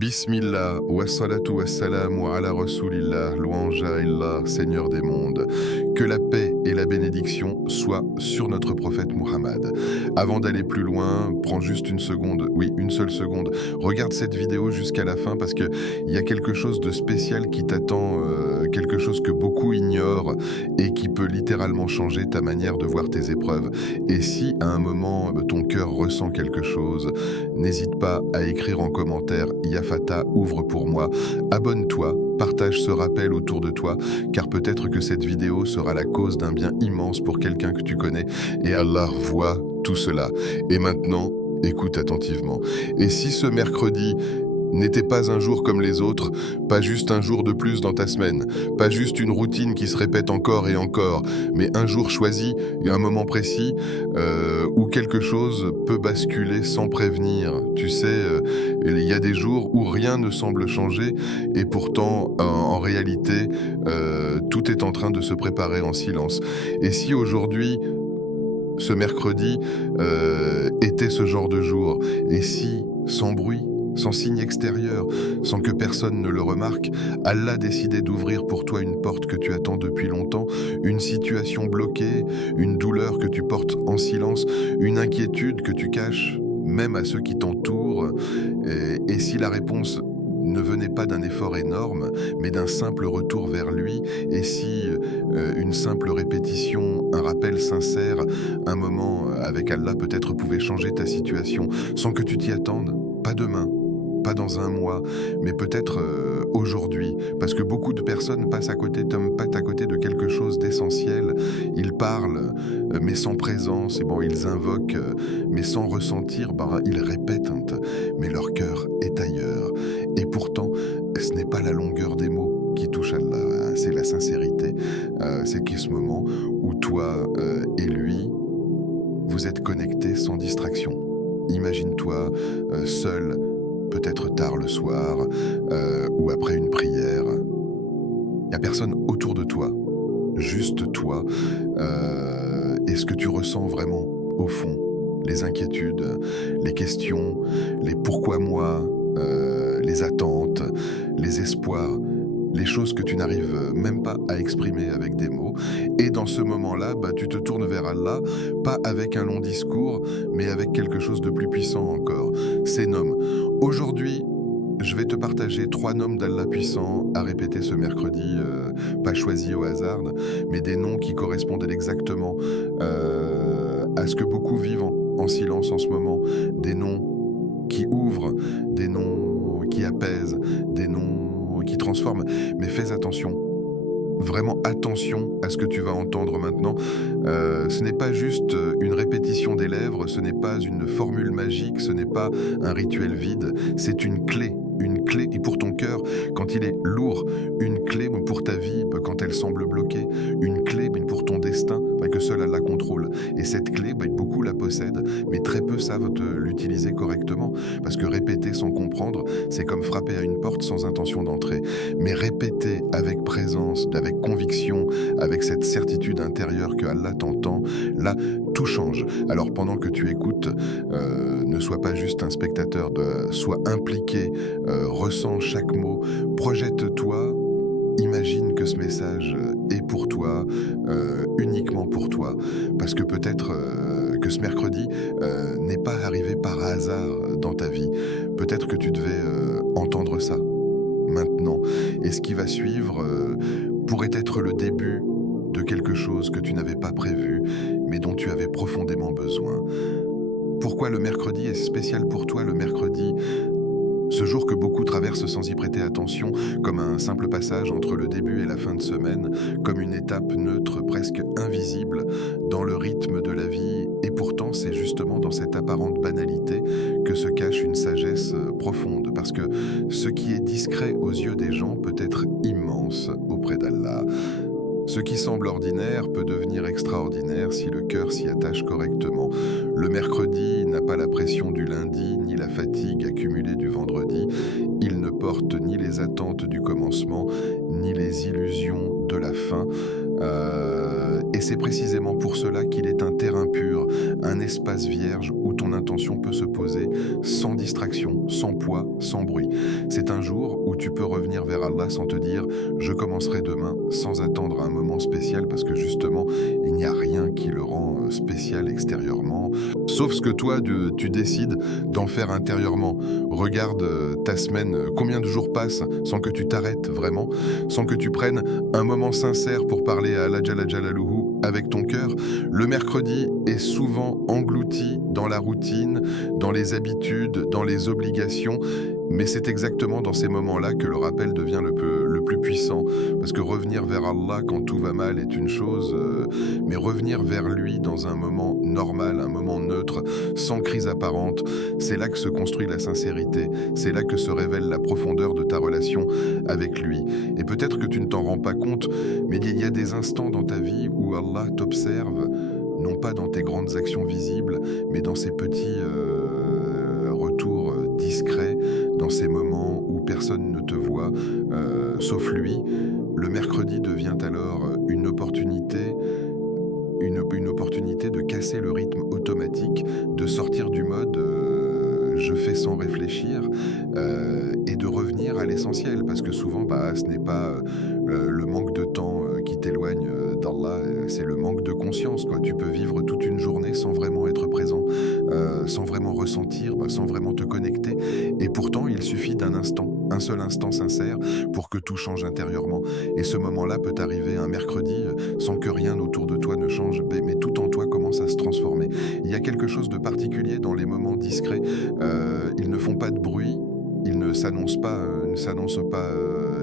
Bismillah, wassalatu wassalamu ala rasulillah, louange à Allah, Seigneur des mondes. Que la paix et la bénédiction soient sur notre prophète Muhammad. Avant d'aller plus loin, prends juste une seconde, oui, une seule seconde. Regarde cette vidéo jusqu'à la fin parce qu'il y a quelque chose de spécial qui t'attend, quelque chose que beaucoup ignorent et qui peut littéralement changer ta manière de voir tes épreuves. Et si à un moment ton cœur ressent quelque chose, n'hésite pas à écrire en commentaire Yafata, ouvre pour moi. Abonne-toi, partage ce rappel autour de toi, car peut-être que cette vidéo sera la cause d'un bien immense pour quelqu'un que tu connais, et Allah voit tout cela. Et maintenant, écoute attentivement. Et si ce mercredi n'était pas un jour comme les autres, pas juste un jour de plus dans ta semaine, pas juste une routine qui se répète encore et encore, mais un jour choisi, un moment précis, où quelque chose peut basculer sans prévenir. Tu sais, il y a des jours où rien ne semble changer, et pourtant, en réalité, tout est en train de se préparer en silence. Et si aujourd'hui, ce mercredi, était ce genre de jour, et si, sans bruit, sans signe extérieur, sans que personne ne le remarque, Allah décidait d'ouvrir pour toi une porte que tu attends depuis longtemps, une situation bloquée, une douleur que tu portes en silence, une inquiétude que tu caches, même à ceux qui t'entourent. Et si la réponse ne venait pas d'un effort énorme, mais d'un simple retour vers lui, et si une simple répétition, un rappel sincère, un moment avec Allah peut-être pouvait changer ta situation, sans que tu t'y attendes, pas demain, pas dans un mois, mais peut-être aujourd'hui, parce que beaucoup de personnes passent à côté de quelque chose d'essentiel. Ils parlent, mais sans présence, et bon, ils invoquent, mais sans ressentir, ils répètent, mais leur cœur est ailleurs. Et pourtant, ce n'est pas la longueur des mots qui touche Allah, c'est la sincérité. C'est ce moment où toi et lui, vous êtes connectés sans distraction. Imagine-toi seul, peut-être tard le soir, ou après une prière. Il n'y a personne autour de toi, juste toi. Et ce que tu ressens vraiment au fond, les inquiétudes, les questions, les pourquoi moi, les attentes, les espoirs, les choses que tu n'arrives même pas à exprimer avec des mots. Et dans ce moment-là, tu te tournes vers Allah, pas avec un long discours, mais avec quelque chose de plus puissant encore. Ces noms. Aujourd'hui, je vais te partager 3 noms d'Allah puissants à répéter ce mercredi, pas choisis au hasard, mais des noms qui correspondent exactement à ce que beaucoup vivent en silence en ce moment. Des noms qui ouvrent, des noms qui apaisent, des noms qui transforment. Mais fais attention, vraiment attention à ce que tu vas entendre maintenant. Ce n'est pas juste une répétition des lèvres, ce n'est pas une formule magique, ce n'est pas un rituel vide, c'est une clé. Une clé, et pour ton cœur, quand il est lourd, une clé pour ta vie, quand elle semble bloquée, une clé pour ton destin, que seul Allah contrôle. Et cette clé, beaucoup la possèdent, mais très peu savent l'utiliser correctement, parce que répéter sans comprendre, c'est comme frapper à une porte sans intention d'entrer. Mais répéter avec présence, avec conviction, avec cette certitude intérieure que Allah t'entend, là, tout change. Alors pendant que tu écoutes, ne sois pas juste un spectateur, sois impliqué, ressens chaque mot, projette-toi, imagine que ce message est pour toi, uniquement pour toi, parce que peut-être que ce mercredi n'est pas arrivé par hasard dans ta vie, peut-être que tu devais entendre ça maintenant, et ce qui va suivre pourrait être le début de quelque chose que tu n'avais pas prévu, mais dont tu avais profondément besoin. Pourquoi le mercredi est spécial pour toi, le mercredi? Ce jour que beaucoup traversent sans y prêter attention, comme un simple passage entre le début et la fin de semaine, comme une étape neutre presque invisible dans le rythme de la vie. Et pourtant, c'est justement dans cette apparente banalité que se cache une sagesse profonde, parce que ce qui est discret aux yeux des gens peut être immense auprès d'Allah. Ce qui semble ordinaire peut devenir extraordinaire si le cœur s'y attache correctement. Le mercredi n'a pas la pression du lundi, ni la fatigue accumulée du vendredi. Il ne porte ni les attentes du commencement, ni les illusions de la fin. Et c'est précisément pour cela qu'il est un terrain pur, un espace vierge où ton intention peut se poser sans distraction, sans poids, sans bruit. C'est un jour où tu peux revenir vers Allah sans te dire je commencerai demain, sans attendre un moment spécial parce que justement il n'y a rien qui le rend spécial extérieurement, sauf ce que toi tu décides d'en faire intérieurement. Regarde ta semaine, combien de jours passent sans que tu t'arrêtes vraiment, sans que tu prennes un moment sincère pour parler à Allah Jalla Jalaluhu avec ton cœur. Le mercredi est souvent englouti dans la routine, dans les habitudes, dans les obligations, mais c'est exactement dans ces moments-là que le rappel devient le plus puissant. Parce que revenir vers Allah quand tout va mal est une chose, mais revenir vers lui dans un moment normal, un moment neutre, sans crise apparente, c'est là que se construit la sincérité, c'est là que se révèle la profondeur de ta relation avec lui. Et peut-être que tu ne t'en rends pas compte, mais il y a des instants dans ta vie où Allah t'observe, non pas dans tes grandes actions visibles, mais dans ces petits retours discrets, dans ces moments où personne ne te voit, sauf lui. Le mercredi devient alors une opportunité de casser le rythme automatique, de sortir du mode je fais sans réfléchir et de revenir à l'essentiel parce que souvent ce n'est pas le manque de temps qui t'éloigne d'Allah, c'est le manque de conscience, quoi. Tu peux vivre toute une journée sans vraiment être présent, sans vraiment ressentir, sans vraiment te connecter, et pourtant il suffit d'un instant, un seul instant sincère pour que tout change intérieurement. Et ce moment-là peut arriver un mercredi sans que rien autour de toi ne change, mais tout en toi commence à se transformer. Il y a quelque chose de particulier dans les moments discrets. Ils ne font pas de bruit, ils ne s'annoncent pas,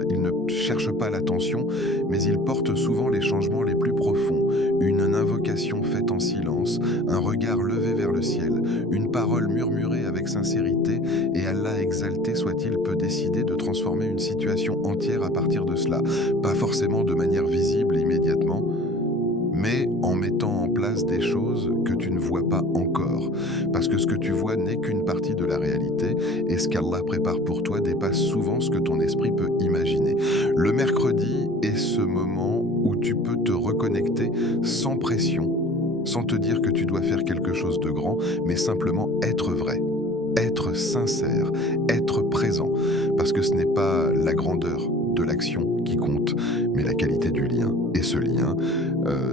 ils ne cherchent pas l'attention, mais ils portent souvent les changements les plus profonds. Une invocation faite en silence, un regard levé vers le ciel, une parole murmurée avec sincérité, et Allah exalté soit-il peut décider de transformer une situation entière à partir de cela. Pas forcément de manière visible immédiatement, mais en mettant en place des choses que tu ne vois pas encore. Parce que ce que tu vois n'est qu'une partie de la réalité, et ce qu'Allah prépare pour toi dépasse souvent ce que ton esprit peut imaginer. Le mercredi est ce moment où tu peux te reconnecter sans pression, sans te dire que tu dois faire quelque chose de grand, mais simplement être vrai, être sincère, être présent. Parce que ce n'est pas la grandeur de l'action qui compte, mais la qualité du lien. Et ce lien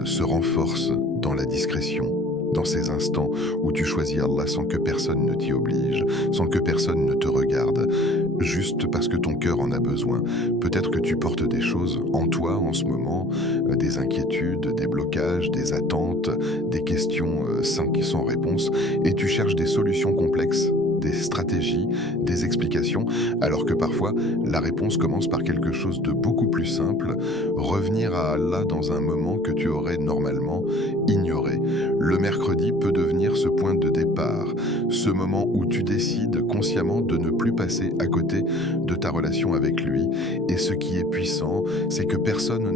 se renforce dans la discrétion, dans ces instants où tu choisis Allah sans que personne ne t'y oblige, sans que personne ne te regarde, juste parce que ton cœur en a besoin. Peut-être que tu portes des choses en toi en ce moment, des inquiétudes, des blocages, des attentes, des questions sans réponse, et tu cherches des solutions complexes, des stratégies, des explications, alors que parfois la réponse commence par quelque chose de beaucoup plus simple, revenir à Allah dans un moment que tu aurais normalement ignoré. Le mercredi peut devenir ce point de départ, ce moment où tu décides consciemment de ne plus passer à côté de ta relation avec lui. Et ce qui est puissant, c'est que personne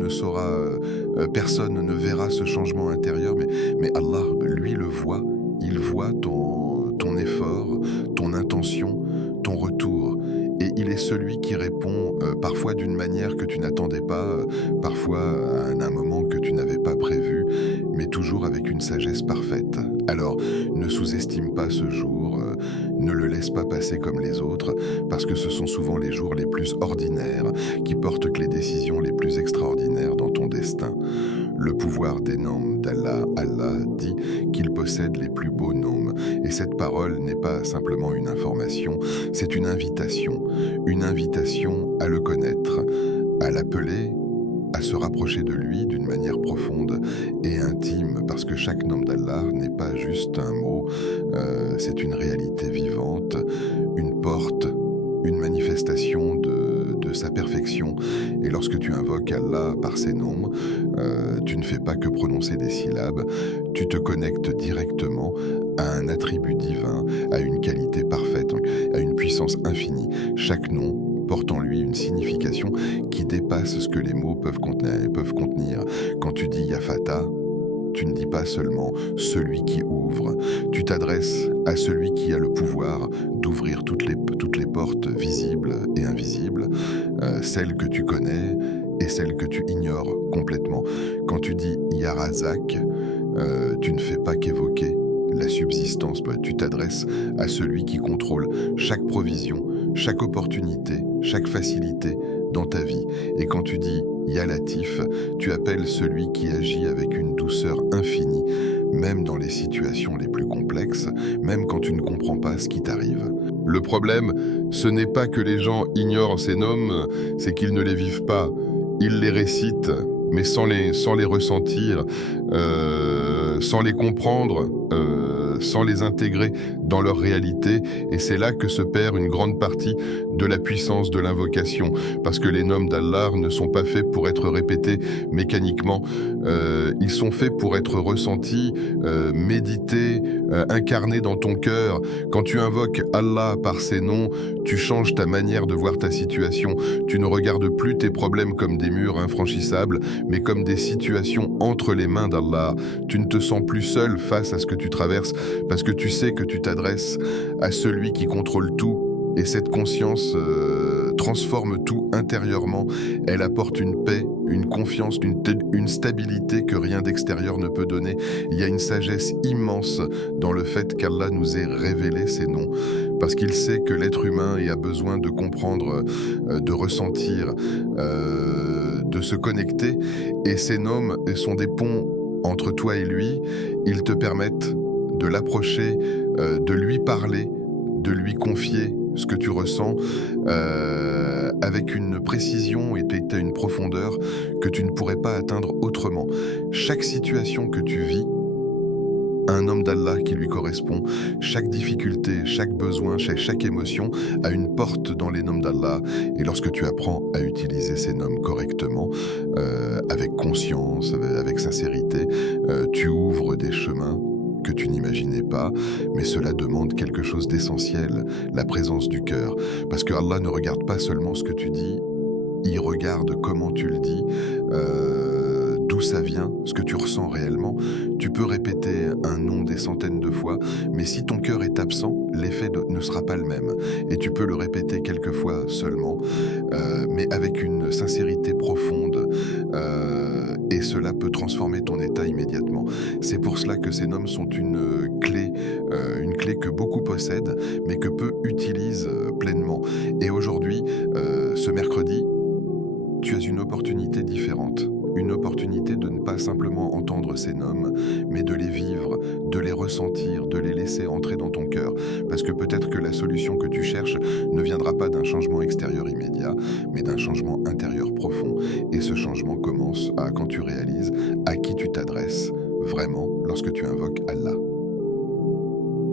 personne ne verra ce changement intérieur, mais Allah, lui, le voit. Il voit ton effort, ton intention, ton retour. Et il est celui qui répond parfois d'une manière que tu n'attendais pas, parfois à un moment que tu n'avais pas prévu, mais toujours avec une sagesse parfaite. Alors, ne sous-estime pas ce jour, ne le laisse pas passer comme les autres, parce que ce sont souvent les jours les plus ordinaires qui portent que les décisions les plus extraordinaires dans ton destin. Le pouvoir des noms d'Allah, Allah dit qu'il possède les plus beaux noms. Et cette parole n'est pas simplement une information, c'est une invitation à le connaître, à l'appeler, à se rapprocher de lui d'une manière profonde et intime, parce que chaque nom d'Allah n'est pas juste un mot, c'est une réalité vivante, une porte, une manifestation de sa perfection. Et lorsque tu invoques Allah par ses noms, tu ne fais pas que prononcer des syllabes, tu te connectes directement à un attribut divin, à une qualité parfaite, à une puissance infinie. Chaque nom porte en lui une signification qui dépasse ce que les mots peuvent contenir. Quand tu dis Yafata, tu ne dis pas seulement celui qui ouvre, tu t'adresses à celui qui a le pouvoir d'ouvrir toutes les portes visibles et invisibles, celles que tu connais et celles que tu ignores complètement. Quand tu dis Yarazak, tu ne fais pas qu'évoquer la subsistance, tu t'adresses à celui qui contrôle chaque provision, chaque opportunité, chaque facilité dans ta vie. Et quand tu dis Ya Latif, tu appelles celui qui agit avec une douceur infinie, même dans les situations les plus complexes, même quand tu ne comprends pas ce qui t'arrive. Le problème, ce n'est pas que les gens ignorent ces noms, c'est qu'ils ne les vivent pas. Ils les récitent, mais sans les ressentir, sans les comprendre, sans les intégrer dans leur réalité. Et c'est là que se perd une grande partie de la puissance de l'invocation. Parce que les noms d'Allah ne sont pas faits pour être répétés mécaniquement. Ils sont faits pour être ressentis, médités, incarnés dans ton cœur. Quand tu invoques Allah par ses noms, tu changes ta manière de voir ta situation. Tu ne regardes plus tes problèmes comme des murs infranchissables, mais comme des situations entre les mains d'Allah. Tu ne te sens plus seul face à ce que tu traverses, parce que tu sais que tu t'adresses à celui qui contrôle tout. Et cette conscience transforme tout intérieurement. Elle apporte une paix, une confiance, une stabilité que rien d'extérieur ne peut donner. Il y a une sagesse immense dans le fait qu'Allah nous ait révélé ces noms. Parce qu'il sait que l'être humain a besoin de comprendre, de ressentir, de se connecter. Et ces noms sont des ponts entre toi et lui. Ils te permettent de l'approcher, de lui parler, de lui confier ce que tu ressens avec une précision et une profondeur que tu ne pourrais pas atteindre autrement. Chaque situation que tu vis a un homme d'Allah qui lui correspond. Chaque difficulté, chaque besoin, chaque émotion a une porte dans les noms d'Allah. Et lorsque tu apprends à utiliser ces noms correctement, avec conscience, avec sincérité, tu ouvres des chemins que tu n'imaginais pas, mais cela demande quelque chose d'essentiel, la présence du cœur. Parce que Allah ne regarde pas seulement ce que tu dis, il regarde comment tu le dis, d'où ça vient, ce que tu ressens réellement. Tu peux répéter un nom des centaines de fois, mais si ton cœur est absent, l'effet ne sera pas le même. Et tu peux le répéter quelques fois seulement, mais avec une sincérité profonde, et cela peut transformer ton état immédiatement. C'est pour cela que ces noms sont une clé que beaucoup possèdent, mais que peu utilisent pleinement. Et aujourd'hui, ce mercredi, tu as une opportunité différente. Une opportunité de ne pas simplement entendre ces noms, mais de les vivre, de les ressentir, de les laisser entrer dans ton cœur. Parce que peut-être que la solution que tu cherches ne viendra pas d'un changement extérieur immédiat, mais d'un changement intérieur profond. Et ce changement commence quand tu réalises à qui tu t'adresses vraiment lorsque tu invoques Allah.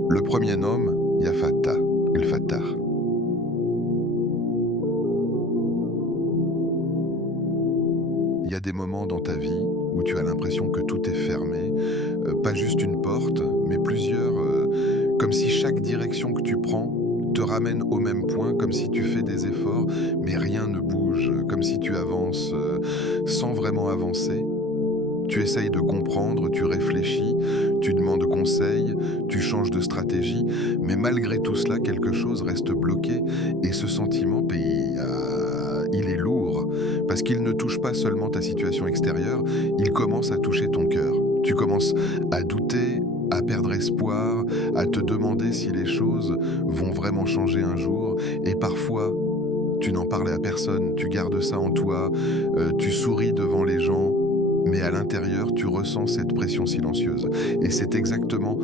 Le premier nom, Ya Fattah, El Fattah. Il y a des moments dans ta vie où tu as l'impression que tout est fermé, pas juste une porte, mais plusieurs, comme si chaque direction que tu prends te ramène au même point, comme si tu fais des efforts, mais rien ne bouge, comme si tu avances sans vraiment avancer. Tu essayes de comprendre, tu réfléchis, tu demandes conseil, tu changes de stratégie, mais malgré tout cela, quelque chose reste bloqué et ce sentiment, il est lourd, parce qu'il ne touche pas seulement ta situation extérieure, il commence à toucher ton cœur. Tu commences à douter, à perdre espoir, à te demander si les choses vont vraiment changer un jour, et parfois, tu n'en parles à personne, tu gardes ça en toi, tu souris devant les gens, mais à l'intérieur, tu ressens cette pression silencieuse. Et c'est exactement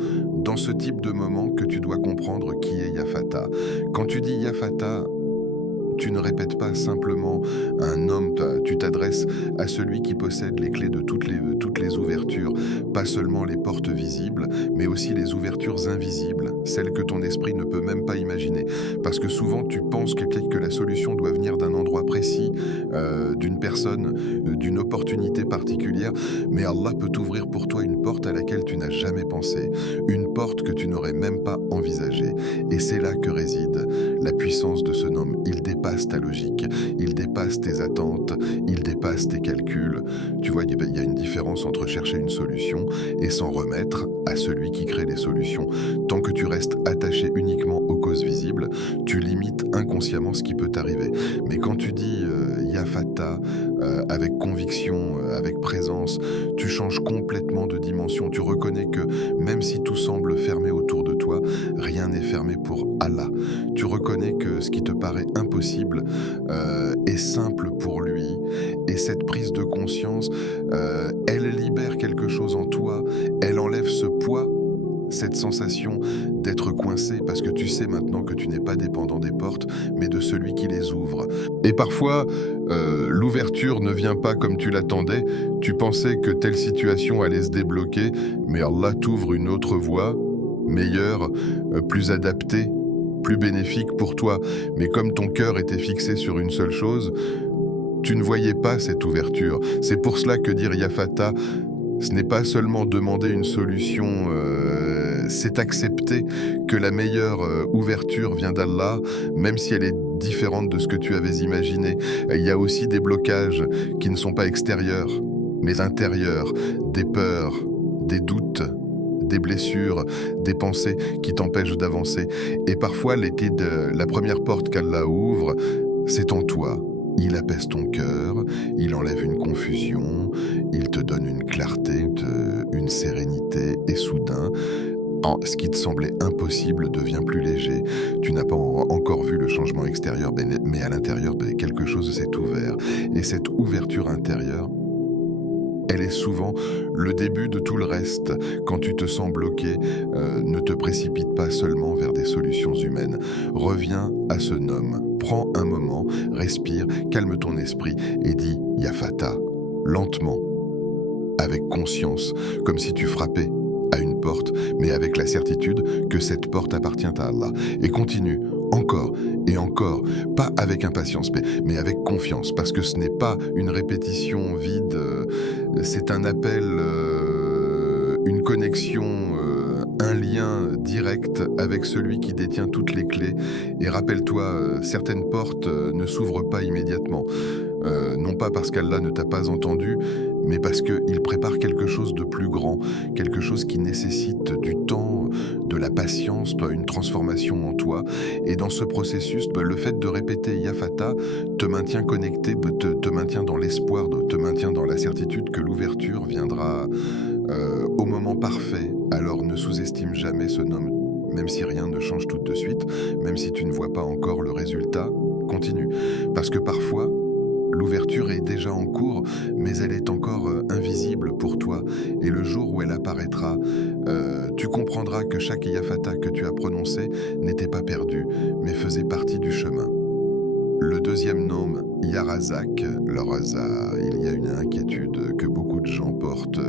dans ce type de moment que tu dois comprendre qui est Ya Fattah. Quand tu dis Ya Fattah, tu ne répètes pas simplement un nom, tu t'adresses à celui qui possède les clés de toutes les ouvertures, pas seulement les portes visibles, mais aussi les ouvertures invisibles, celles que ton esprit ne peut même pas imaginer. Parce que souvent, tu penses que la solution doit venir d'un endroit précis, d'une personne, d'une opportunité particulière, mais Allah peut ouvrir pour toi une porte à laquelle tu n'as jamais pensé, une porte que tu n'aurais même pas envisagée. Et c'est là que réside la puissance de ce nom. Il dépasse ta logique, il dépasse tes attentes, il dépasse dépasse tes calculs. Tu vois, il y a une différence entre chercher une solution et s'en remettre à celui qui crée les solutions. Tant que tu restes attaché uniquement aux causes visibles, tu limites inconsciemment ce qui peut t'arriver. Mais quand tu dis Ya Fata, avec conviction, avec présence, tu changes complètement de dimension. Tu reconnais que même si tout semble fermé autour de toi, rien n'est fermé pour Allah. Tu reconnais que ce qui te paraît impossible est simple pour lui. Et cette prise de conscience, elle libère quelque chose en toi, elle enlève ce poids, cette sensation d'être coincé, parce que tu sais maintenant que tu n'es pas dépendant des portes, mais de celui qui les ouvre. Et parfois, l'ouverture ne vient pas comme tu l'attendais, tu pensais que telle situation allait se débloquer, mais Allah t'ouvre une autre voie, meilleure, plus adaptée, plus bénéfique pour toi. Mais comme ton cœur était fixé sur une seule chose, tu ne voyais pas cette ouverture. C'est pour cela que dire Ya Fata, ce n'est pas seulement demander une solution, c'est accepter que la meilleure ouverture vient d'Allah, même si elle est différente de ce que tu avais imaginé. Il y a aussi des blocages qui ne sont pas extérieurs, mais intérieurs, des peurs, des doutes, des blessures, des pensées qui t'empêchent d'avancer. Et parfois, la première porte qu'Allah ouvre, c'est en toi. Il apaise ton cœur, il enlève une confusion, il te donne une clarté, une sérénité, et soudain, ce qui te semblait impossible devient plus léger. Tu n'as pas encore vu le changement extérieur, mais à l'intérieur, quelque chose s'est ouvert. Et cette ouverture intérieure, elle est souvent le début de tout le reste. Quand tu te sens bloqué, ne te précipite pas seulement vers des solutions humaines. Reviens à ce nom. Prends un moment, respire, calme ton esprit et dis Ya Fata, lentement, avec conscience, comme si tu frappais à une porte, mais avec la certitude que cette porte appartient à Allah. Et continue, encore et encore, pas avec impatience, mais avec confiance, parce que ce n'est pas une répétition vide, c'est un appel, une connexion, un lien direct avec celui qui détient toutes les clés. Et rappelle-toi, certaines portes ne s'ouvrent pas immédiatement, non pas parce qu'Allah ne t'a pas entendu, mais parce qu'il prépare quelque chose de plus grand, quelque chose qui nécessite du temps, de la patience, une transformation en toi. Et dans ce processus, le fait de répéter Ya Fata te maintient connecté, te maintient dans l'espoir, te maintient dans la certitude que l'ouverture viendra au moment parfait. Alors ne sous-estime jamais ce nom, même si rien ne change tout de suite, même si tu ne vois pas encore le résultat, continue. Parce que parfois, l'ouverture est déjà en cours, mais elle est encore invisible pour toi. Et le jour où elle apparaîtra, tu comprendras que chaque Ya Fata que tu as prononcé n'était pas perdu, mais faisait partie du chemin. Le deuxième nom, Ya Razak, il y a une inquiétude que beaucoup de gens portent,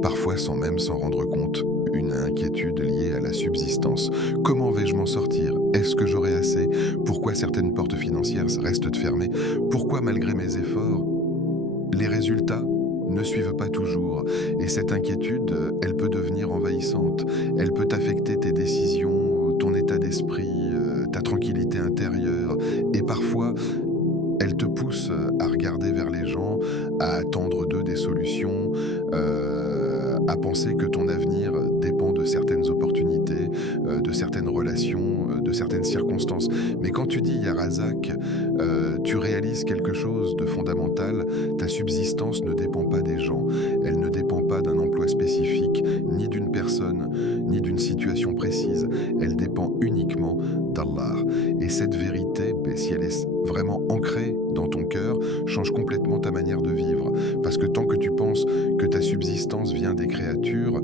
parfois sans même s'en rendre compte, une inquiétude liée à la subsistance. Comment vais-je m'en sortir? Est-ce que j'aurai assez? Pourquoi certaines portes financières restent fermées? Pourquoi malgré mes efforts, les résultats ne suivent pas toujours? Et cette inquiétude, elle peut devenir envahissante. Elle peut affecter tes décisions, ton état d'esprit, ta tranquillité intérieure. Et parfois, elle te pousse à regarder vers les gens, à attendre d'eux des solutions, à penser que ton avenir dépend de certaines opportunités, de certaines relations, de certaines circonstances. Mais quand tu dis Ya Razak, tu réalises quelque chose de fondamental. Ta subsistance ne dépend pas des gens, elle ne dépend pas d'un emploi spécifique, ni d'une personne, ni d'une situation précise. Elle dépend uniquement d'Allah. Et cette vérité, si elle est vraiment ancrée dans ton cœur, change complètement ta manière de vivre. Parce que tant que tu penses que ta subsistance vient des créatures,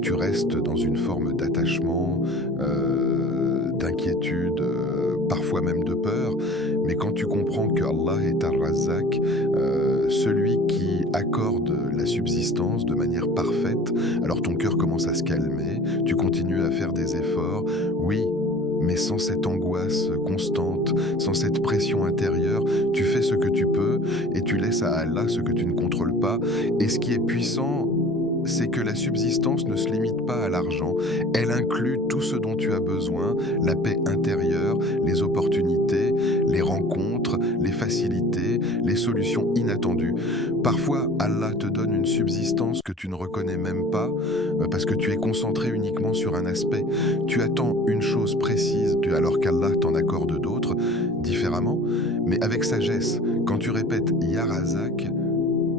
tu restes dans une forme d'attachement, d'inquiétude, parfois même de peur. Mais quand tu comprends que Allah est Ar-Razzaq, celui qui accorde la subsistance de manière parfaite, alors ton cœur commence à se calmer, tu continues à faire des efforts, oui, mais sans cette angoisse constante, sans cette pression intérieure, tu fais ce que tu peux et tu laisses à Allah ce que tu ne contrôles pas. Et ce qui est puissant, c'est que la subsistance ne se limite pas à l'argent, elle inclut tout ce dont tu as besoin, la paix intérieure, les opportunités, les rencontres, les facilités, les solutions inattendues. Parfois, Allah te donne une subsistance que tu ne reconnais même pas parce que tu es concentré uniquement sur un aspect. Tu attends une chose précise alors qu'Allah t'en accorde d'autres, différemment, mais avec sagesse. Quand tu répètes Ya Razak,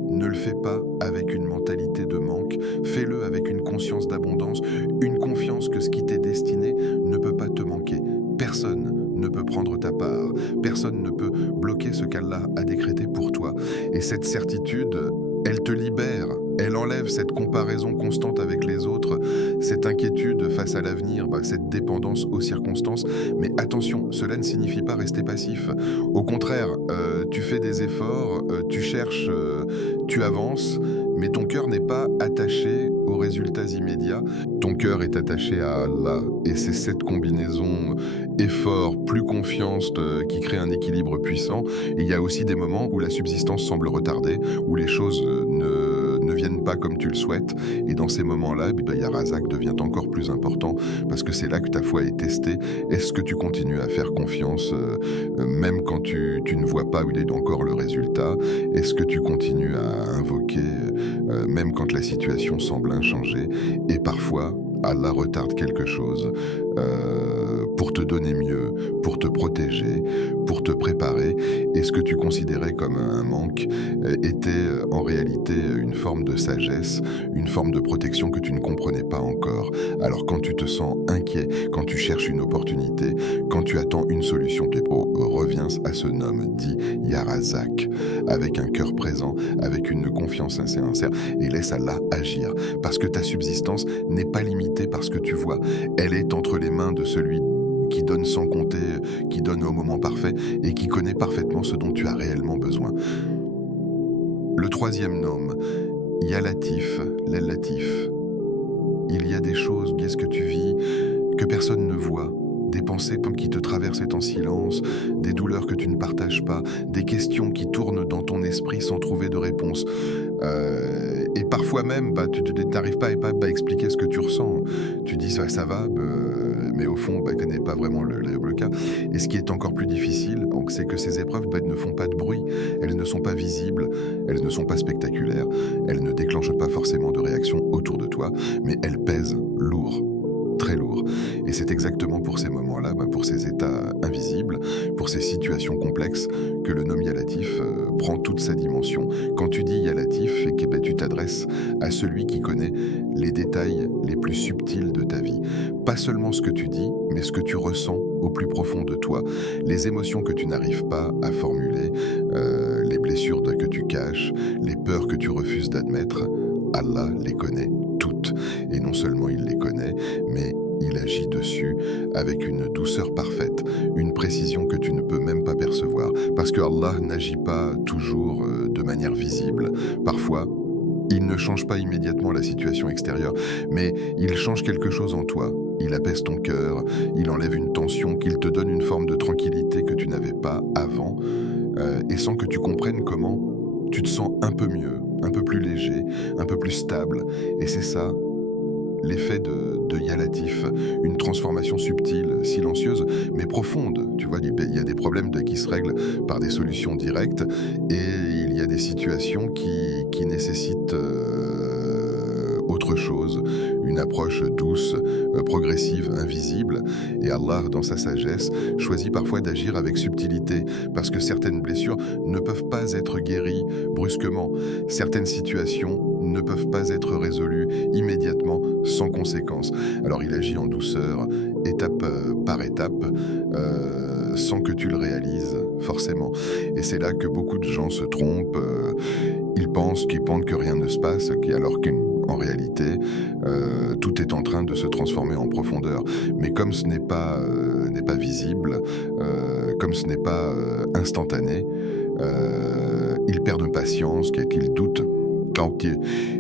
ne le fais pas avec une mentalité de manque, fais-le avec une conscience d'abondance, une confiance que ce qui t'est destiné ne peut pas te manquer. Personne ne peut prendre ta part, personne ne peut bloquer ce qu'Allah a décrété pour toi. Et cette certitude, elle te libère, elle enlève cette comparaison constante avec les autres, cette inquiétude face à l'avenir, cette dépendance aux circonstances. Mais attention, cela ne signifie pas rester passif. Au contraire, tu fais des efforts, tu cherches, tu avances, mais ton cœur n'est pas attaché aux résultats immédiats. Ton cœur est attaché à Allah. Et c'est cette combinaison effort plus confiance qui crée un équilibre puissant. Et il y a aussi des moments où la subsistance semble retardée, où les choses ne viennent pas comme tu le souhaites. Et dans ces moments-là, Ya Razak devient encore plus important parce que c'est là que ta foi est testée. Est-ce que tu continues à faire confiance même quand tu ne vois pas où il est encore le résultat? Est-ce que tu continues à invoquer même quand la situation semble inchangée? Et parfois, Allah retarde quelque chose pour te donner mieux, pour te protéger, pour te préparer. Et ce que tu considérais comme un manque était en réalité une forme de sagesse, une forme de protection que tu ne comprenais pas encore. Alors quand tu te sens inquiet, quand tu cherches une opportunité, quand tu attends une solution, reviens à ce nom, dis Ya Razak, avec un cœur présent, avec une confiance sincère, et laisse Allah agir. Parce que ta subsistance n'est pas limitée par ce que tu vois, elle est entre les mains de celui qui donne sans compter, qui donne au moment parfait et qui connaît parfaitement ce dont tu as réellement besoin. Le troisième nom, Ya Latif, l'El Latif. Il y a des choses, qu'est-ce que tu vis, que personne ne voit, des pensées qui te traversent en silence, des douleurs que tu ne partages pas, des questions qui tournent dans ton esprit sans trouver de réponse. Et parfois même, tu n'arrives pas à expliquer ce que tu ressens. Tu dis ça va, mais au fond, ce n'est pas vraiment le cas. Et ce qui est encore plus difficile, c'est que ces épreuves ne font pas de bruit, elles ne sont pas visibles, elles ne sont pas spectaculaires, elles ne déclenchent pas forcément de réaction autour de toi, mais elles pèsent lourd. Très lourd. Et c'est exactement pour ces moments-là, pour ces états invisibles, pour ces situations complexes, que le nom Ya Latif prend toute sa dimension. Quand tu dis Ya Latif, tu t'adresses à celui qui connaît les détails les plus subtils de ta vie. Pas seulement ce que tu dis, mais ce que tu ressens au plus profond de toi, les émotions que tu n'arrives pas à formuler, les blessures que tu caches, les peurs que tu refuses d'admettre. Allah les connaît toutes. Et non seulement il les connaît, mais il agit dessus avec une douceur parfaite, une précision que tu ne peux même pas percevoir. Parce que Allah n'agit pas toujours de manière visible. Parfois, il ne change pas immédiatement la situation extérieure, mais il change quelque chose en toi. Il apaise ton cœur, il enlève une tension, qu'il te donne une forme de tranquillité que tu n'avais pas avant, et sans que tu comprennes comment, tu te sens un peu mieux, un peu plus léger, un peu plus stable. Et c'est ça, l'effet de Ya Latif, une transformation subtile, silencieuse, mais profonde. Tu vois, il y a des problèmes qui se règlent par des solutions directes, et il y a des situations qui nécessitent autre chose, une approche douce, progressive, invisible. Et Allah, dans sa sagesse, choisit parfois d'agir avec subtilité, parce que certaines blessures ne peuvent pas être guéries brusquement. Certaines situations ne peuvent pas être résolues immédiatement, sans conséquence. Alors il agit en douceur, étape par étape, sans que tu le réalises forcément. Et c'est là que beaucoup de gens se trompent. Ils pensent que rien ne se passe, alors qu'en réalité, tout est en train de se transformer en profondeur. Mais comme ce n'est pas visible, comme ce n'est pas instantané, ils perdent patience, qu'ils doutent, quand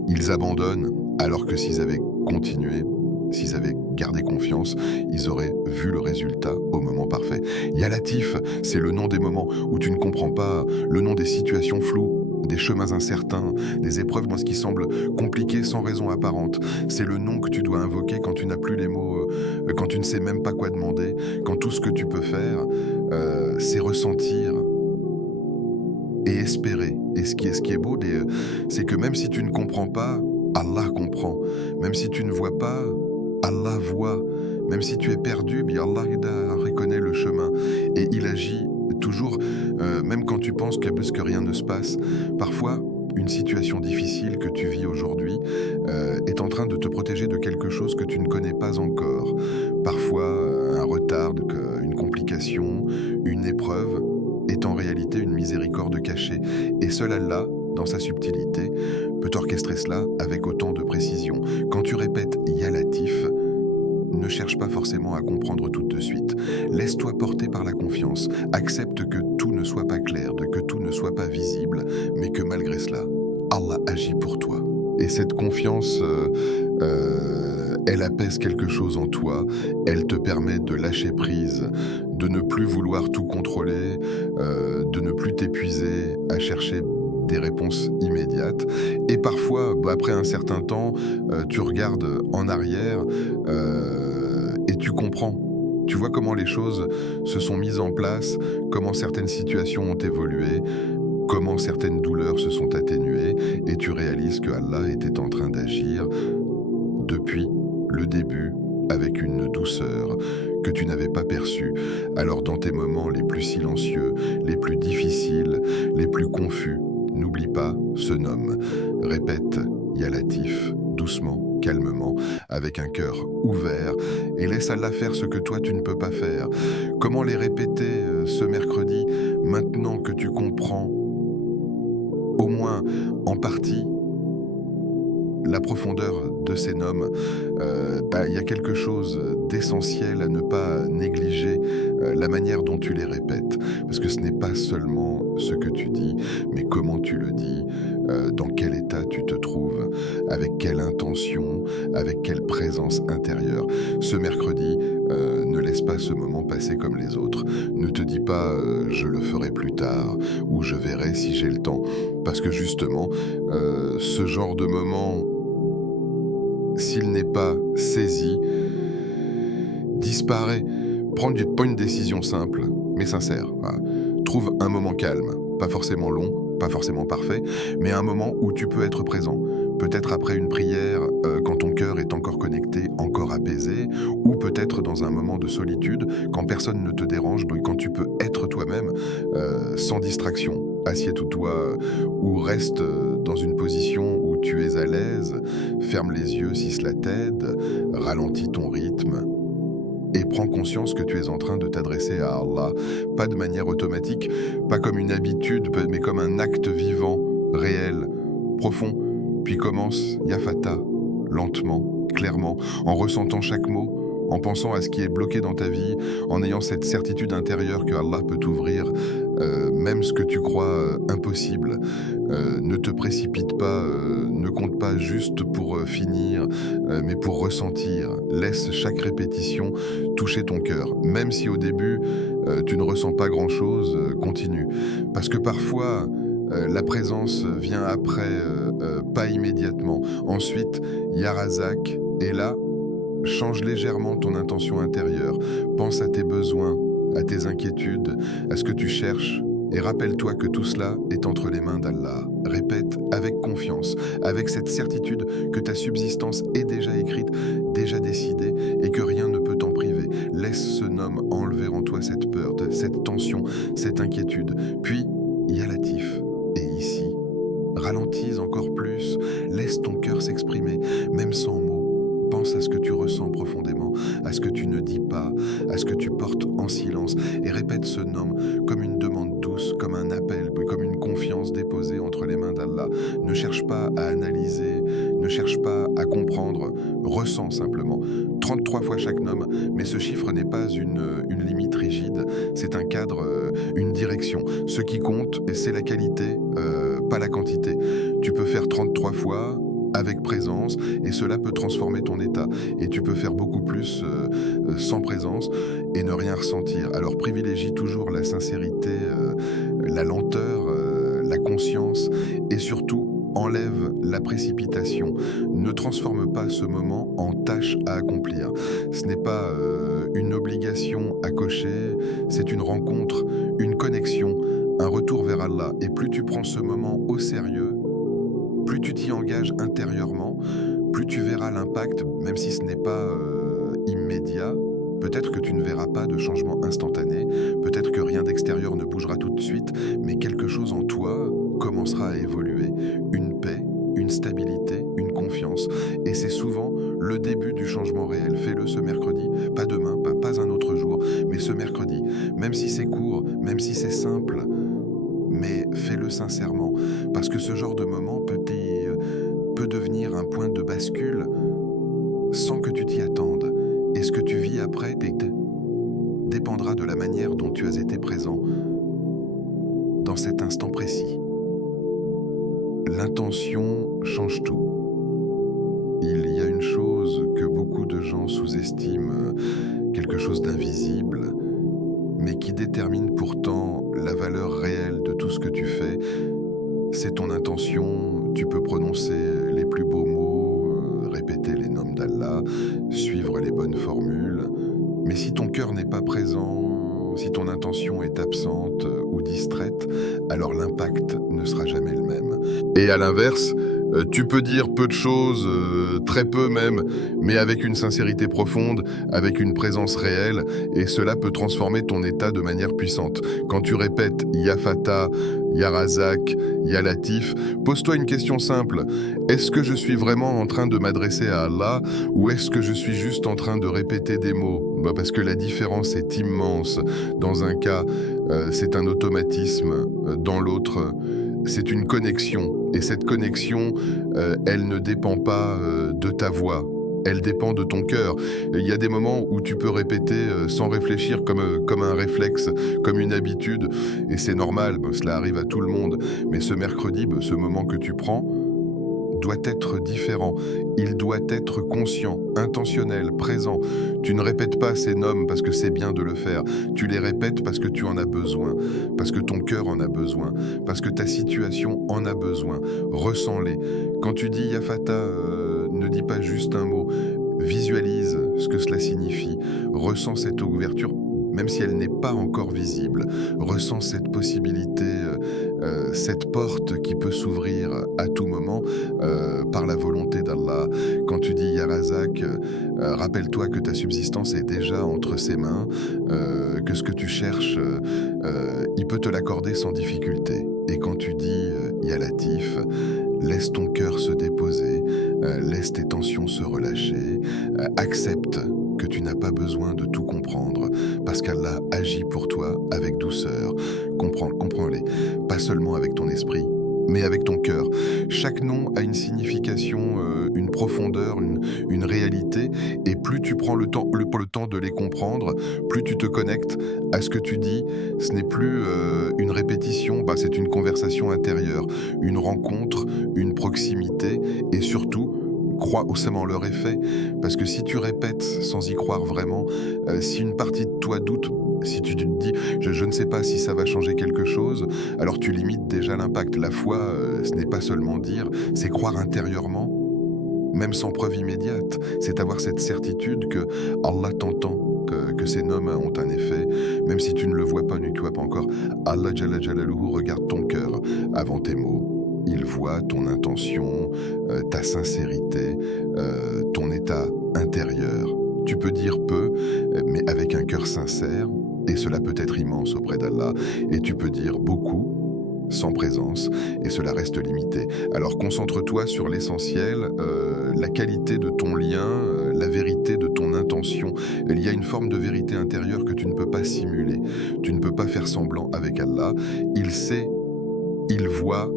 ils abandonnent, alors que s'ils avaient continué, s'ils avaient gardé confiance, ils auraient vu le résultat au moment parfait. Ya Latif, c'est le nom des moments où tu ne comprends pas, le nom des situations floues, des chemins incertains, des épreuves dans ce qui semble compliqué sans raison apparente. C'est le nom que tu dois invoquer quand tu n'as plus les mots, quand tu ne sais même pas quoi demander, quand tout ce que tu peux faire, c'est ressentir et espérer. Et ce qui est beau, c'est que même si tu ne comprends pas, Allah comprend. Même si tu ne vois pas, Allah voit. Même si tu es perdu, bien Allah reconnaît le chemin. Et il agit toujours, même quand tu penses que rien ne se passe. Parfois, une situation difficile que tu vis aujourd'hui est en train de te protéger de quelque chose que tu ne connais pas encore. Parfois, un retard, une complication, une épreuve est en réalité une miséricorde cachée. Et seul Allah, dans sa subtilité, peut orchestrer cela avec autant de précision. Quand tu répètes Ya Latif, ne cherche pas forcément à comprendre tout de suite. Laisse-toi porter par la confiance. Accepte que tout ne soit pas clair, que tout ne soit pas visible, mais que malgré cela, Allah agit pour toi. Et cette confiance, elle apaise quelque chose en toi, elle te permet de lâcher prise, de ne plus vouloir tout contrôler, de ne plus t'épuiser à chercher des réponses immédiates. Et parfois, après un certain temps, tu regardes en arrière et tu comprends. Tu vois comment les choses se sont mises en place, comment certaines situations ont évolué, comment certaines douleurs se sont atténuées, et tu réalises que Allah était en train d'agir depuis le début avec une douceur que tu n'avais pas perçue. Alors dans tes moments les plus silencieux, les plus difficiles, les plus confus, n'oublie pas ce nom. Répète Ya Latif, doucement, calmement, avec un cœur ouvert, et laisse Allah faire ce que toi tu ne peux pas faire. Comment les répéter ce mercredi, maintenant que tu comprends, au moins en partie, la profondeur de ces noms. Il y a quelque chose d'essentiel à ne pas négliger, la manière dont tu les répètes. Parce que ce n'est pas seulement ce que tu dis, mais comment tu le dis, dans quel état tu te trouves, avec quelle intention, avec quelle présence intérieure. Ce mercredi, ne laisse pas ce moment passer comme les autres. Ne te dis pas je le ferai plus tard ou je verrai si j'ai le temps. Parce que justement, ce genre de moment, s'il n'est pas saisi, disparaît. Prends une décision simple, mais sincère. Voilà. Trouve un moment calme, pas forcément long, pas forcément parfait, mais un moment où tu peux être présent. Peut-être après une prière, quand ton cœur est encore connecté, encore apaisé, ou peut-être dans un moment de solitude, quand personne ne te dérange, donc quand tu peux être toi-même, sans distraction. Assieds-toi ou reste dans une position où tu es à l'aise, ferme les yeux si cela t'aide, ralentis ton rythme et prends conscience que tu es en train de t'adresser à Allah, pas de manière automatique, pas comme une habitude, mais comme un acte vivant, réel, profond. Puis commence Ya Fata, lentement, clairement, en ressentant chaque mot, en pensant à ce qui est bloqué dans ta vie, en ayant cette certitude intérieure que Allah peut t'ouvrir, même ce que tu crois impossible. Ne te précipite pas, ne compte pas juste pour finir, mais pour ressentir. Laisse chaque répétition toucher ton cœur. Même si au début, tu ne ressens pas grand-chose, continue. Parce que parfois, la présence vient après, pas immédiatement. Ensuite, Ya Razak est là. Change légèrement ton intention intérieure. Pense à tes besoins, à tes inquiétudes, à ce que tu cherches. Et rappelle-toi que tout cela est entre les mains d'Allah. Répète avec confiance, avec cette certitude que ta subsistance est déjà écrite, déjà décidée, et que rien ne peut t'en priver. Laisse ce nom enlever en toi cette peur, cette tension, cette inquiétude. Puis, Ya Latif est ici. Ralentis encore plus, laisse ton cœur s'exprimer, même sans mots. Pense à ce que tu ressens profondément, à ce que tu ne dis pas, à ce que tu portes en silence, et répète ce nom comme une demande douce, comme un appel, comme une confiance déposée entre les mains d'Allah. Ne cherche pas à analyser, ne cherche pas à comprendre, ressens simplement. 33 fois chaque nom, mais ce chiffre n'est pas une limite rigide, c'est un cadre, une direction. Ce qui compte, c'est la qualité, pas la quantité. Tu peux faire 33 fois, avec présence, et cela peut transformer ton état. Et tu peux faire beaucoup plus sans présence et ne rien ressentir. Alors privilégie toujours la sincérité, la lenteur, la conscience, et surtout enlève la précipitation. Ne transforme pas ce moment en tâche à accomplir. Ce n'est pas une obligation à cocher, c'est une rencontre, une connexion, un retour vers Allah d'Allah. Et plus tu prends ce moment au sérieux, plus tu t'y engages intérieurement, plus tu verras l'impact, même si ce n'est pas immédiat. Peut-être que tu ne verras pas de changement instantané, peut-être que rien d'extérieur ne bougera tout de suite, mais quelque chose en toi commencera à évoluer, une paix, une stabilité, une confiance. Et c'est souvent le début du changement réel. Fais-le ce mercredi, pas demain, pas un autre jour, mais ce mercredi. Même si c'est court, même si c'est simple, mais fais-le sincèrement. Parce que ce genre de moment peut devenir un point de bascule sans que tu t'y attendes. Et ce que tu vis après dépendra de la manière dont tu as été présent dans cet instant précis. L'intention change tout. Il y a une chose que beaucoup de gens sous-estiment, quelque chose d'invisible, mais qui détermine pourtant la valeur réelle de tout ce que tu fais. C'est ton intention. Tu peux prononcer les plus beaux mots, répéter les noms d'Allah, suivre les bonnes formules. Mais si ton cœur n'est pas présent, si ton intention est absente ou distraite, alors l'impact ne sera jamais le même. Et à l'inverse, tu peux dire peu de choses, très peu même, mais avec une sincérité profonde, avec une présence réelle, et cela peut transformer ton état de manière puissante. Quand tu répètes « Ya Fatah »,« Ya Razak »,« Ya Latif », pose-toi une question simple. Est-ce que je suis vraiment en train de m'adresser à Allah, ou est-ce que je suis juste en train de répéter des mots ? Parce que la différence est immense. Dans un cas, c'est un automatisme, dans l'autre, c'est une connexion. Et cette connexion, elle ne dépend pas de ta voix, elle dépend de ton cœur. Il y a des moments où tu peux répéter sans réfléchir, comme un réflexe, comme une habitude, et c'est normal, cela arrive à tout le monde. Mais ce mercredi, ce moment que tu prends, doit être différent. Il doit être conscient, intentionnel, présent. Tu ne répètes pas ces noms parce que c'est bien de le faire. Tu les répètes parce que tu en as besoin, parce que ton cœur en a besoin, parce que ta situation en a besoin. Ressens-les. Quand tu dis Ya Fatah, ne dis pas juste un mot. Visualise ce que cela signifie. Ressens cette ouverture, même si elle n'est pas encore visible. Ressens cette possibilité, cette porte qui peut s'ouvrir à tout moment par la volonté d'Allah. Quand tu dis Ya Razak, rappelle-toi que ta subsistance est déjà entre ses mains, que ce que tu cherches, il peut te l'accorder sans difficulté. Et quand tu dis Ya Latif, laisse ton cœur se déposer, laisse tes tensions se relâcher, accepte que tu n'as pas besoin de tout comprendre, parce qu'Allah agit pour toi avec douceur. Comprends-les, pas seulement avec ton esprit, mais avec ton cœur. Chaque nom a une signification, une profondeur, une réalité, et plus tu prends le temps de les comprendre, plus tu te connectes à ce que tu dis. Ce n'est plus une répétition, c'est une conversation intérieure, une rencontre, une proximité, et surtout, crois en leur effet, parce que si tu répètes sans y croire vraiment, si une partie de toi doute, si tu te dis je ne sais pas si ça va changer quelque chose, alors tu limites déjà l'impact. La foi, ce n'est pas seulement dire, c'est croire intérieurement, même sans preuve immédiate. C'est avoir cette certitude que Allah t'entend, que ces noms ont un effet, même si tu ne le vois pas, ne le vois pas encore. Allah Jalla Jalaluhu regarde ton cœur avant tes mots. Il voit ton intention, ta sincérité, ton état intérieur. Tu peux dire peu, mais avec un cœur sincère, et cela peut être immense auprès d'Allah. Et tu peux dire beaucoup, sans présence, et cela reste limité. Alors concentre-toi sur l'essentiel, la qualité de ton lien, la vérité de ton intention. Il y a une forme de vérité intérieure que tu ne peux pas simuler. Tu ne peux pas faire semblant avec Allah. Il sait, il voit,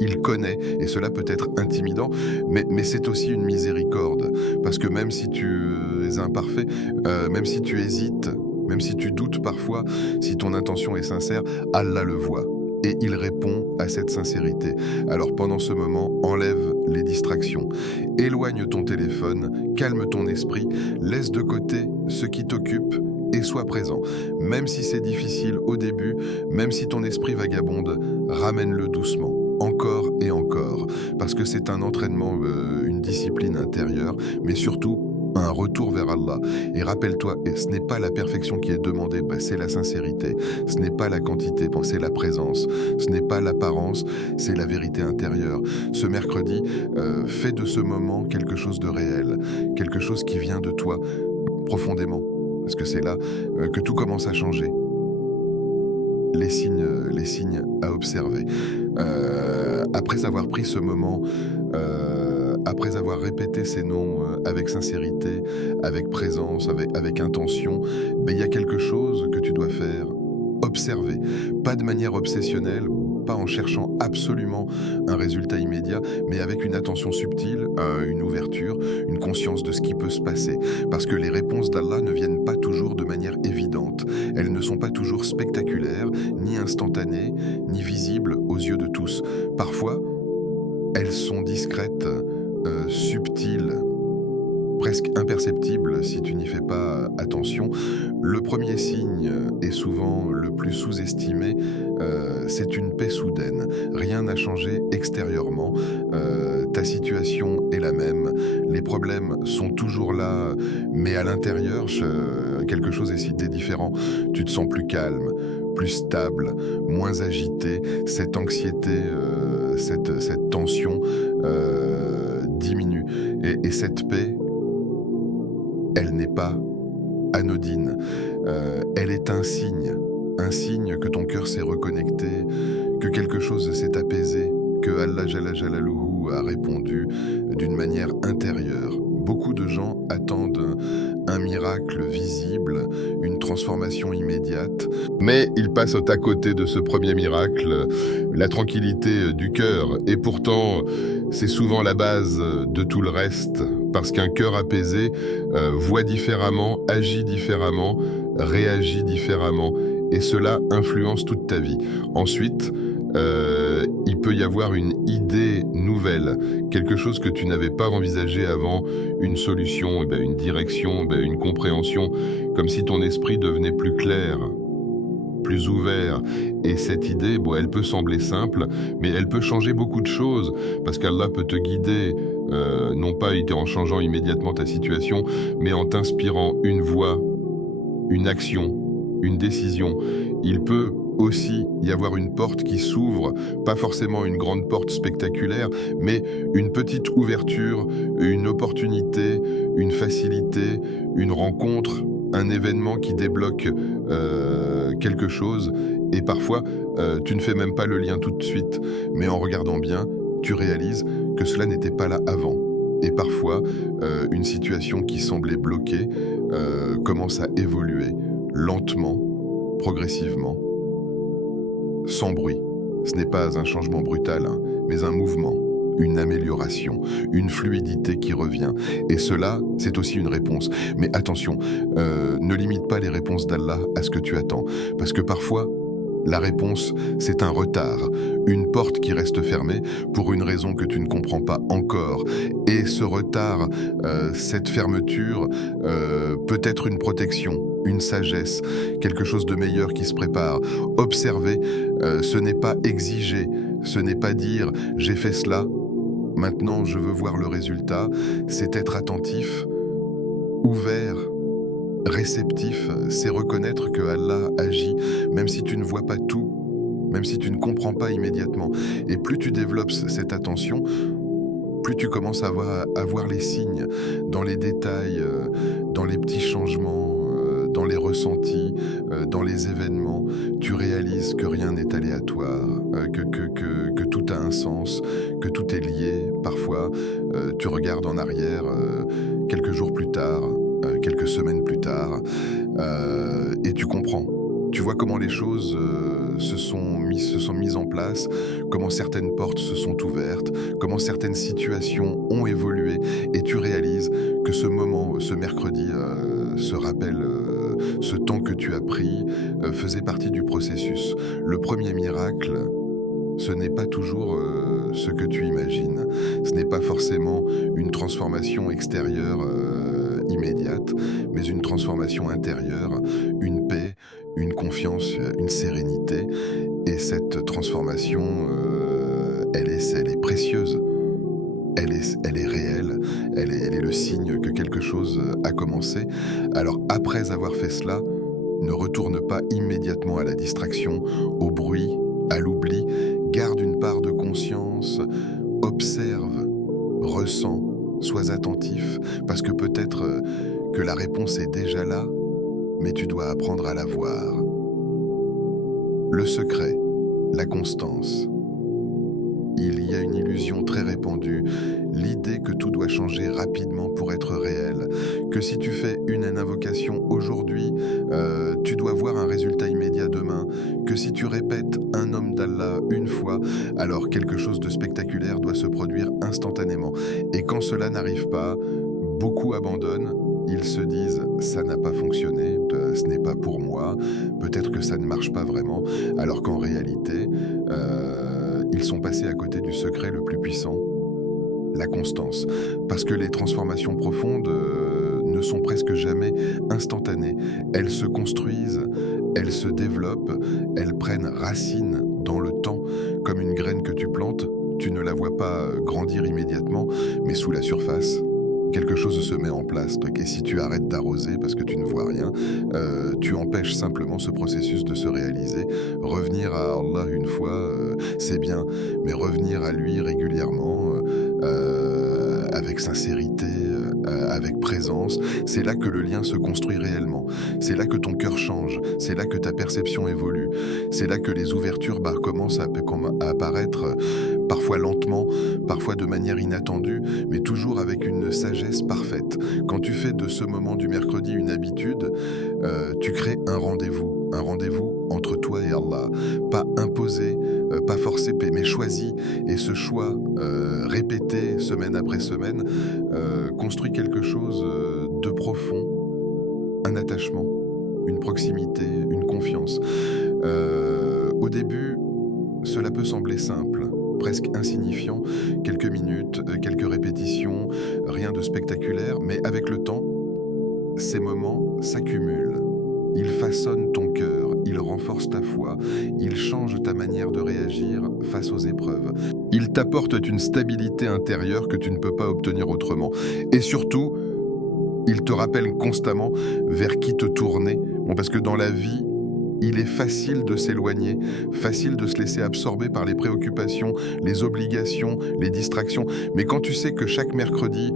il connaît, et cela peut être intimidant, mais c'est aussi une miséricorde, parce que même si tu es imparfait, même si tu hésites, même si tu doutes parfois, si ton intention est sincère, Allah le voit, et il répond à cette sincérité. Alors pendant ce moment, enlève les distractions, éloigne ton téléphone, calme ton esprit, laisse de côté ce qui t'occupe, et sois présent. Même si c'est difficile au début, même si ton esprit vagabonde, ramène-le doucement, encore et encore, parce que c'est un entraînement, une discipline intérieure, mais surtout, un retour vers Allah. Et rappelle-toi, et ce n'est pas la perfection qui est demandée, c'est la sincérité. Ce n'est pas la quantité, c'est la présence. Ce n'est pas l'apparence, c'est la vérité intérieure. Ce mercredi, fais de ce moment quelque chose de réel, quelque chose qui vient de toi profondément. Parce que c'est là que tout commence à changer. Les signes à observer. Après avoir pris ce moment, après avoir répété ces noms avec sincérité, avec présence, avec intention, il y a quelque chose que tu dois faire. Observer, pas de manière obsessionnelle, pas en cherchant absolument un résultat immédiat, mais avec une attention subtile, une ouverture, une conscience de ce qui peut se passer. Parce que les réponses d'Allah ne viennent pas toujours de manière évidente. Elles ne sont pas toujours spectaculaires, ni instantanées, ni visibles aux yeux de tous. Parfois, elles sont discrètes, subtiles, presque imperceptible si tu n'y fais pas attention. Le premier signe, est souvent le plus sous-estimé, c'est une paix soudaine. Rien n'a changé extérieurement, ta situation est la même, les problèmes sont toujours là, mais à l'intérieur, quelque chose est différent. Tu te sens plus calme, plus stable, moins agité, cette anxiété, cette tension diminue. Et cette paix, elle n'est pas anodine, elle est un signe que ton cœur s'est reconnecté, que quelque chose s'est apaisé, que Allah Jalla Jalaluhu a répondu d'une manière intérieure. Beaucoup de gens attendent un miracle visible, une transformation immédiate, mais ils passent à côté de ce premier miracle, la tranquillité du cœur. Et pourtant, c'est souvent la base de tout le reste, parce qu'un cœur apaisé voit différemment, agit différemment, réagit différemment, et cela influence toute ta vie. Ensuite, il peut y avoir une idée nouvelle, quelque chose que tu n'avais pas envisagé avant, une solution, une direction, une compréhension, comme si ton esprit devenait plus clair, plus ouvert. Et cette idée, elle peut sembler simple, mais elle peut changer beaucoup de choses, parce qu'Allah peut te guider, non pas en changeant immédiatement ta situation, mais en t'inspirant une voie, une action, une décision. Il peut aussi y avoir une porte qui s'ouvre, pas forcément une grande porte spectaculaire, mais une petite ouverture, une opportunité, une facilité, une rencontre, un événement qui débloque quelque chose. Et parfois, tu ne fais même pas le lien tout de suite, mais en regardant bien, tu réalises que cela n'était pas là avant. Et parfois, une situation qui semblait bloquée commence à évoluer lentement, progressivement, sans bruit. Ce n'est pas un changement brutal, mais un mouvement, une amélioration, une fluidité qui revient. Et cela, c'est aussi une réponse. Mais attention, ne limite pas les réponses d'Allah à ce que tu attends, parce que parfois, la réponse, c'est un retard, une porte qui reste fermée pour une raison que tu ne comprends pas encore. Et ce retard, cette fermeture, peut être une protection, une sagesse, quelque chose de meilleur qui se prépare. Observer, ce n'est pas exiger, ce n'est pas dire « j'ai fait cela, maintenant je veux voir le résultat », c'est être attentif, ouvert, réceptif, c'est reconnaître que Allah agit, même si tu ne vois pas tout, même si tu ne comprends pas immédiatement. Et plus tu développes cette attention, plus tu commences à voir les signes dans les détails, dans les petits changements, dans les ressentis, dans les événements. Tu réalises que rien n'est aléatoire, que tout a un sens, que tout est lié. Parfois, tu regardes en arrière quelques jours plus tard, quelques semaines plus tard, et tu comprends. Tu vois comment les choses se sont mises en place, comment certaines portes se sont ouvertes, comment certaines situations ont évolué, et tu réalises que ce moment, ce mercredi, ce rappel, ce temps que tu as pris, faisait partie du processus. Le premier miracle, ce n'est pas toujours ce que tu imagines. Ce n'est pas forcément une transformation extérieure immédiate, mais une transformation intérieure, une paix, une confiance, une sérénité. Et cette transformation, elle est précieuse. elle est réelle, elle est le signe que quelque chose a commencé. Alors après avoir fait cela, ne retourne pas immédiatement à la distraction, au bruit, à l'oubli. Garde une part de conscience, observe, ressens, sois attentif, parce que peut-être que la réponse est déjà là, mais tu dois apprendre à la voir. Le secret, la constance. Il y a une illusion très répandue, l'idée que tout doit changer rapidement pour être réel, que si tu fais une invocation aujourd'hui, tu dois voir un résultat immédiat demain, que si tu répètes un homme d'Allah une fois, alors quelque chose de spectaculaire doit se produire instantanément. Et quand cela n'arrive pas, beaucoup abandonnent. Ils se disent ça n'a pas fonctionné, ce n'est pas pour moi, peut-être que ça ne marche pas vraiment, alors qu'en réalité, ils sont passés à côté du secret le plus puissant, la constance. Parce que les transformations profondes ne sont presque jamais instantanées. Elles se construisent, elles se développent, elles prennent racine dans le temps, comme une graine que tu plantes. Tu ne la vois pas grandir immédiatement, mais sous la surface, quelque chose se met en place. Et si tu arrêtes d'arroser parce que tu ne vois rien, tu empêches simplement ce processus de se réaliser. Revenir à Allah une fois, c'est bien, mais revenir à lui régulièrement, avec sincérité, avec présence, c'est là que le lien se construit réellement. C'est là que ton cœur change, c'est là que ta perception évolue, c'est là que les ouvertures commencent à apparaître, parfois lentement, parfois de manière inattendue, mais toujours avec une sagesse parfaite. Quand tu fais de ce moment du mercredi une habitude, tu crées un rendez-vous entre toi et Allah. Pas imposé, pas forcé, mais choisi. Et ce choix, répété semaine après semaine, construit quelque chose de profond, un attachement, une proximité, une confiance. Au début, cela peut sembler simple, presque insignifiant, quelques minutes, quelques répétitions, rien de spectaculaire, mais avec le temps, ces moments s'accumulent. Ils façonnent ton cœur, ils renforcent ta foi, ils changent ta manière de réagir face aux épreuves. Ils t'apportent une stabilité intérieure que tu ne peux pas obtenir autrement. Et surtout, ils te rappellent constamment vers qui te tourner. Bon, parce que dans la vie, il est facile de s'éloigner, facile de se laisser absorber par les préoccupations, les obligations, les distractions. Mais quand tu sais que chaque mercredi,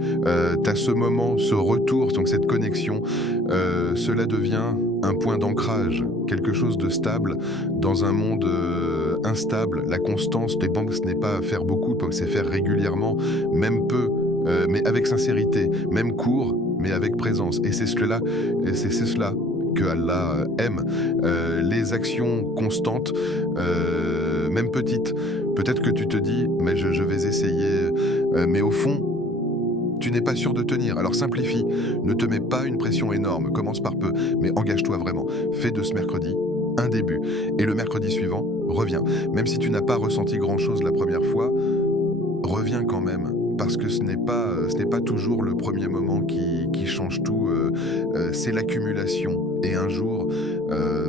tu as ce moment, ce retour, donc cette connexion, cela devient un point d'ancrage, quelque chose de stable dans un monde instable. La constance des banques, ce n'est pas faire beaucoup, c'est faire régulièrement, même peu, mais avec sincérité, même court, mais avec présence. Et c'est cela que Allah aime, les actions constantes, même petites. Peut-être que tu te dis, mais je vais essayer, mais au fond, tu n'es pas sûr de tenir. Alors simplifie, ne te mets pas une pression énorme, commence par peu, mais engage-toi vraiment. Fais de ce mercredi un début. Et le mercredi suivant, reviens. Même si tu n'as pas ressenti grand-chose la première fois, reviens quand même. Parce que ce n'est pas toujours le premier moment qui change tout, c'est l'accumulation. Et un jour,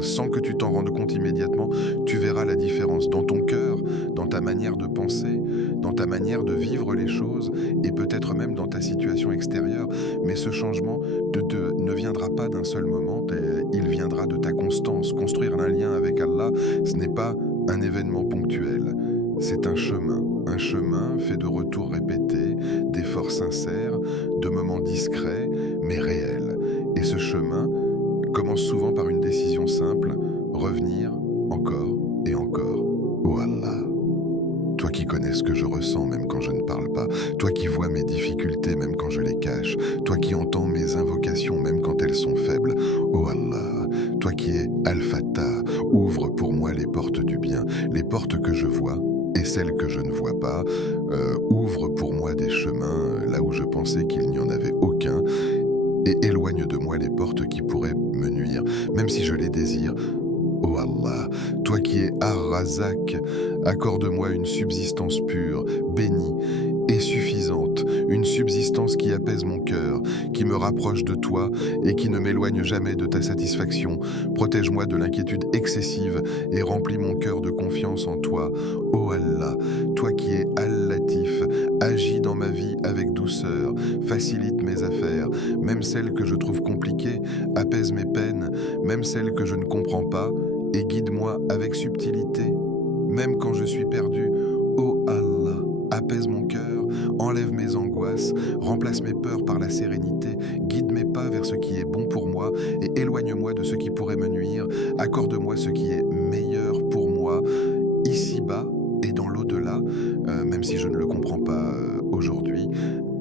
sans que tu t'en rendes compte immédiatement, tu verras la différence dans ton cœur, dans ta manière de penser, dans ta manière de vivre les choses, et peut-être même dans ta situation extérieure. Mais ce changement ne viendra pas d'un seul moment, il viendra de ta constance. Construire un lien avec Allah, ce n'est pas un événement ponctuel, c'est un chemin fait de retours répétés, d'efforts sincères, de moments discrets, mais réels. Et ce chemin commence souvent par une décision simple, revenir encore et encore. Oh Allah, toi qui connais ce que je ressens même quand je ne parle pas, toi qui vois mes difficultés même quand je les cache, toi qui entends mes invocations même quand elles sont faibles, oh Allah, toi qui es Al-Fattah, ouvre pour moi les portes du bien, les portes que je vois et celles que je ne vois pas, ouvre pour moi des chemins là où je pensais qu'il n'y en avait aucun, et éloigne de moi les portes qui pourraient me nuire, même si je les désire. Oh Allah, toi qui es Ar-Razak, accorde-moi une subsistance pure, bénie et suffisante, une subsistance qui apaise mon cœur, qui me rapproche de toi et qui ne m'éloigne jamais de ta satisfaction. Protège-moi de l'inquiétude excessive et remplis mon cœur de confiance en toi. Ô Allah, toi qui es Al-Latif, agis dans ma vie avec douceur, facilite mes affaires, même celles que je trouve compliquées, apaise mes peines, même celles que je ne comprends pas, et guide-moi avec subtilité, même quand je suis perdu. Ô Allah, apaise mon cœur, enlève mes angoisses, remplace mes peurs par la sérénité, guide mes pas vers ce qui est bon pour moi et éloigne-moi de ce qui pourrait me nuire. Accorde-moi ce qui est meilleur pour moi, ici-bas et dans l'au-delà, même si je ne le comprends pas aujourd'hui.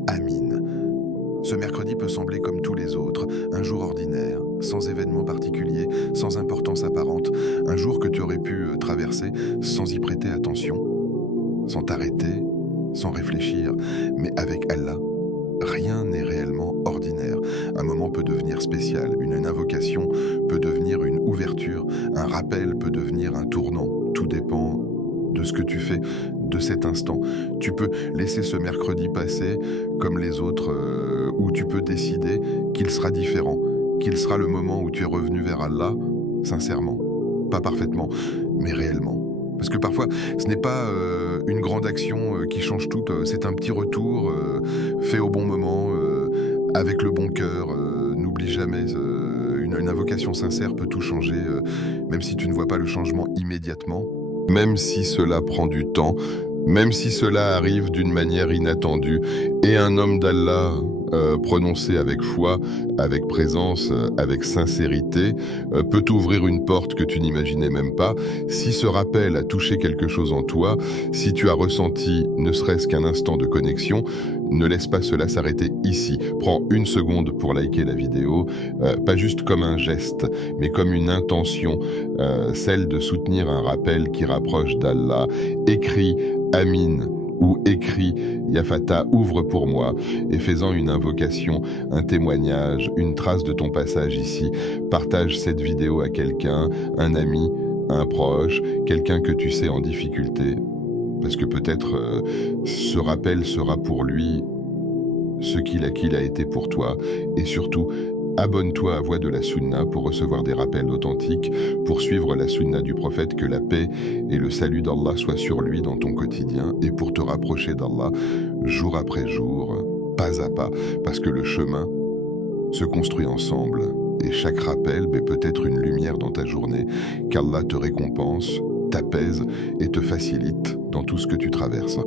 Amin. Ce mercredi peut sembler comme tous les autres, un jour ordinaire, sans événement particulier, sans importance apparente, un jour que tu aurais pu traverser sans y prêter attention, sans t'arrêter, sans réfléchir, mais avec Allah, rien n'est réellement ordinaire. Un moment peut devenir spécial, une invocation peut devenir une ouverture, un rappel peut devenir un tournant. Tout dépend de ce que tu fais de cet instant. Tu peux laisser ce mercredi passer comme les autres, ou tu peux décider qu'il sera différent, qu'il sera le moment où tu es revenu vers Allah, sincèrement, pas parfaitement, mais réellement. Parce que parfois, ce n'est pas une grande action qui change tout, c'est un petit retour fait au bon moment, avec le bon cœur. N'oublie jamais, une invocation sincère peut tout changer, même si tu ne vois pas le changement immédiatement. Même si cela prend du temps, même si cela arrive d'une manière inattendue, et un homme d'Allah prononcé avec foi, avec présence, avec sincérité, peut t'ouvrir une porte que tu n'imaginais même pas. Si ce rappel a touché quelque chose en toi, si tu as ressenti ne serait-ce qu'un instant de connexion, ne laisse pas cela s'arrêter ici. Prends une seconde pour liker la vidéo, pas juste comme un geste, mais comme une intention, celle de soutenir un rappel qui rapproche d'Allah. Écris Amin ou écris Ya Fatah, ouvre pour moi, et fais-en une invocation, un témoignage, une trace de ton passage ici. Partage cette vidéo à quelqu'un, un ami, un proche, quelqu'un que tu sais en difficulté, parce que peut-être ce rappel sera pour lui ce qu'il a été pour toi. Et surtout, abonne-toi à Voix de la Sunna pour recevoir des rappels authentiques, pour suivre la Sunna du prophète, que la paix et le salut d'Allah soient sur lui dans ton quotidien, et pour te rapprocher d'Allah jour après jour, pas à pas, parce que le chemin se construit ensemble, et chaque rappel peut être une lumière dans ta journée, qu'Allah te récompense, t'apaise et te facilite dans tout ce que tu traverses.